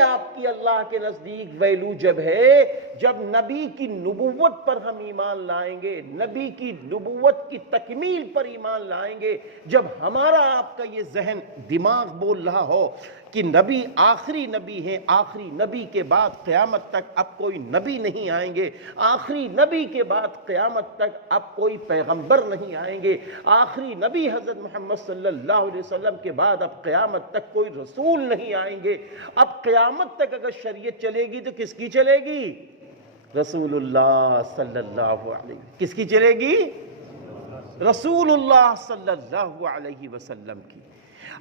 آپ کی اللہ کے نزدیک ویلو جب ہے جب نبی کی نبوت پر ہم ایمان لائیں گے، نبی کی نبوت کی تکمیل پر ایمان لائیں گے، جب ہمارا آپ کا یہ ذہن دماغ بول رہا ہو کہ نبی آخری نبی ہیں، آخری نبی کے بعد قیامت تک اب کوئی نبی نہیں آئیں گے، آخری نبی کے بعد قیامت تک اب کوئی پیغمبر نہیں آئیں گے، آخری نبی حضرت محمد صلی اللہ علیہ وسلم کے بعد اب قیامت تک کوئی رسول نہیں آئیں گے، اب قیامت تک اگر شریعت چلے گی تو کس کی چلے گی؟ رسول اللہ صلی اللہ علیہ وسلم. کس کی چلے گی؟ رسول اللہ صلی اللہ علیہ وسلم کی.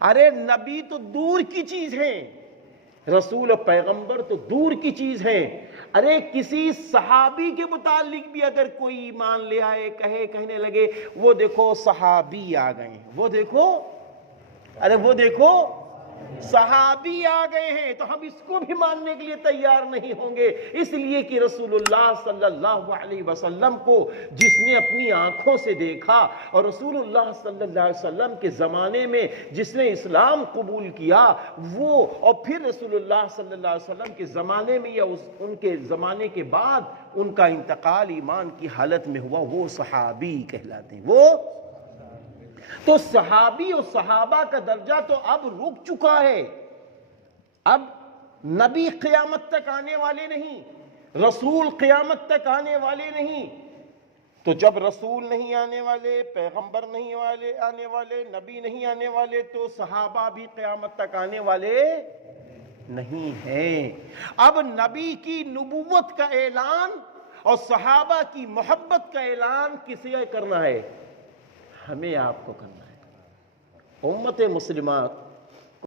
ارے نبی تو دور کی چیز ہیں، رسول و پیغمبر تو دور کی چیز ہیں. ارے کسی صحابی کے متعلق بھی اگر کوئی ایمان لے آئے، کہنے لگے وہ دیکھو صحابی آ گئے ہیں، وہ دیکھو، ارے وہ دیکھو صحابی آ گئے ہیں، تو ہم اس کو بھی ماننے کے لیے تیار نہیں ہوں گے، اس لیے کہ رسول اللہ صلی اللہ علیہ وسلم کو جس نے اپنی آنکھوں سے دیکھا، اور رسول اللہ صلی اللہ علیہ وسلم کے زمانے میں جس نے اسلام قبول کیا، وہ اور پھر رسول اللہ صلی اللہ علیہ وسلم کے زمانے میں یا ان کے زمانے کے بعد ان کا انتقال ایمان کی حالت میں ہوا، وہ صحابی کہلاتے ہیں. وہ تو صحابی اور صحابہ کا درجہ تو اب رک چکا ہے. اب نبی قیامت تک آنے والے نہیں، رسول قیامت تک آنے والے نہیں. تو جب رسول نہیں آنے والے، پیغمبر نہیں آنے والے، نبی نہیں آنے والے، تو صحابہ بھی قیامت تک آنے والے نہیں ہیں. اب نبی کی نبوت کا اعلان اور صحابہ کی محبت کا اعلان کسے کرنا ہے؟ ہمیں آپ کو کرنا ہے. امت مسلمہ